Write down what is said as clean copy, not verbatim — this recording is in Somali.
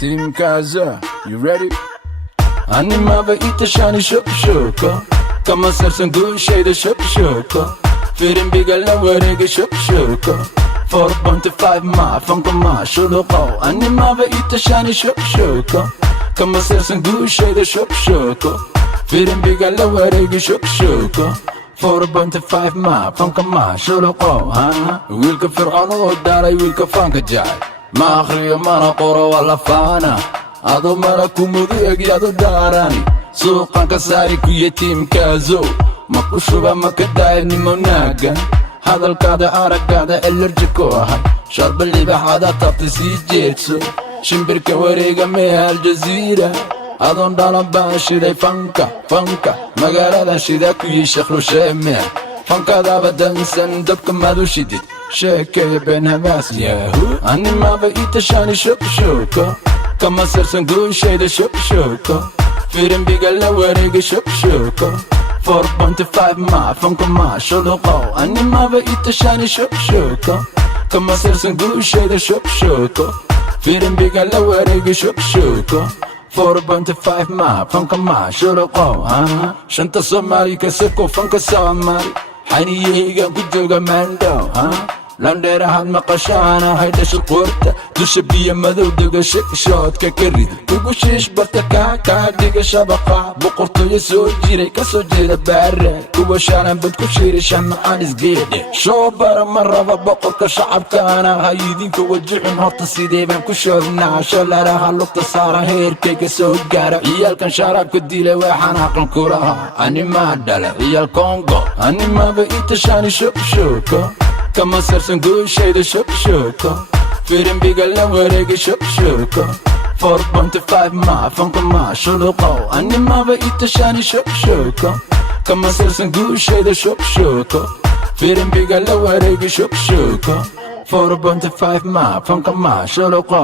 Team Kaza, you ready? Anima ve itashani shoko Kama sersen gun shade shoko Firin bigala werege shoko 4.5 ma funka ma shuloko Anima ve itashani shoko Kama sersen gun shade shoko Firin bigala werege shoko 4.5 ma funka ma shuloko Wilka fir'ano daray wilka funka jay Ma akhriyo mana qoro wala faana Ado mara kumudu egyado darani Suuqan ka saari kuya Team Kazo Makushuba makadaay nimonaagan Hadalkaada araggaada allergico ahay Sharba libaxaada tabta sii jeedso Shimbirka wareega meeha aljaziira Adoon dhalan baan shiday fanka Magaalada shida kuyi sheekh sheemea Fankadaaba dansan dabka madu shidid Sheekaya been hamaas yahu Animaba itashani shoko Kama sersen gun shade shoko Firin bigala werege shoko 4.5 ma funka ma shuloko Animaba itashani shoko Kama sersen gun shade shoko Firin bigala werege shoko 4.5 ma funka ma shuloko Shanta Somali kaseko funka Somali Xaniyeygan ku jooga mando Landheerahaad maqashaana haydhasha qoorta Dusha biyo madow dega shoodka ka rid Ugu shiish barta kaa dhiga shabaqa Boqortooyo soo jiray kasoo jeeda baare Kuwa shaalan bad ku shiiri shamacaan isgeedhe Shoo bara ma raba boqorka shacabkaana Ha idinka wajicin horta sidee baan ku shoognaa Shalaraha lugta saara heerkayga soo gaara Ciyaalkan sharaabka dilay waa xanaaqan kulaha Animaa dhala ciyaal Kongo Animaba itashani shoko Kama sersen gun shade shoko Firin bigala werege shoko 4.5 ma funka ma shuloko Animaba itashani shoko Kama sersen gun shade shoko Firin bigala werege shoko 4.5 ma funka ma shuloko